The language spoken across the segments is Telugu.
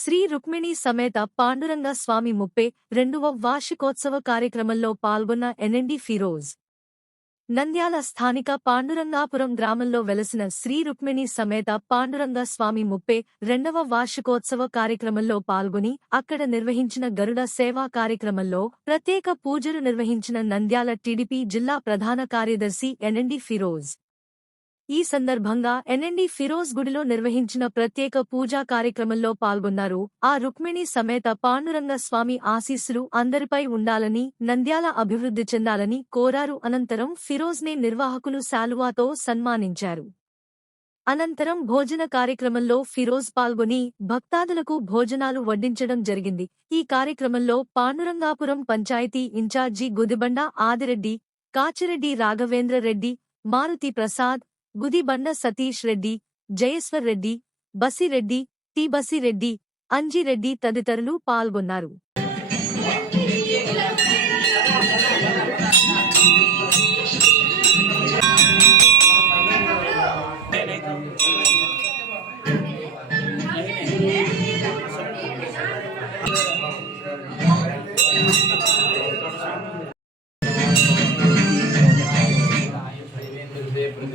శ్రీ రుక్మిణి సమేత పాండురంగ స్వామి ముప్పై రెండవ వార్షికోత్సవ కార్యక్రమంలో పాల్గొన్న ఎన్ఎండి ఫిరోజ్. నంద్యాల స్థానిక పాండురంగాపురం గ్రామంలో వెలసిన శ్రీ రుక్మిణి సమేత పాండురంగ స్వామి ముప్పై రెండవ వార్షికోత్సవ కార్యక్రమంలో పాల్గొని అక్కడ నిర్వహించిన గరుడ సేవా కార్యక్రమంలో ప్రత్యేక పూజలు నిర్వహించిన నంద్యాల టీడీపీ జిల్లా ప్రధాన కార్యదర్శి ఎన్ఎండి ఫిరోజ్. ఈ సందర్భంగా ఎన్ఎండి ఫిరోజ్ గుడిలో నిర్వహించిన ప్రత్యేక పూజా కార్యక్రమంలో పాల్గొన్నారు. ఆ రుక్మిణి సమేత పాండురంగ స్వామి ఆశీస్సులు అందరిపై ఉండాలని నంద్యాల అభివృద్ధి చెందాలని కోరారు. అనంతరం ఫిరోజ్నే నిర్వాహకులు శాలువాతో సన్మానించారు. అనంతరం భోజన కార్యక్రమంలో ఫిరోజ్ పాల్గొని భక్తాదులకు భోజనాలు వడ్డించడం జరిగింది. ఈ కార్యక్రమంలో పాండురంగాపురం పంచాయతీ ఇన్ఛార్జి గుదిబండ ఆదిరెడ్డి కాచిరెడ్డి రాఘవేంద్ర రెడ్డి మారుతి ప్రసాద్ గుదిబండ సతీష్ రెడ్డి జయేశ్వర్ రెడ్డి బసిరెడ్డి టి బసిరెడ్డి అంజిరెడ్డి తదితరులు పాల్గొన్నారు.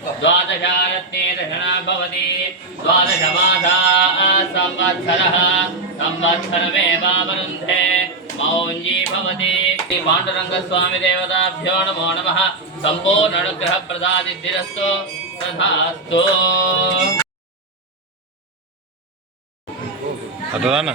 द्वादशारत्ने दशना भवति द्वादशमासा संवत्सरः संवत्सरमेवावरुन्धे मौञ्जी भवति पाण्डुरङ्गस्वामिदेवताभ्यो नमो नमः सम्पूर्णानुग्रहप्रदादिद्धिरस्तु तथास्तु अटदाना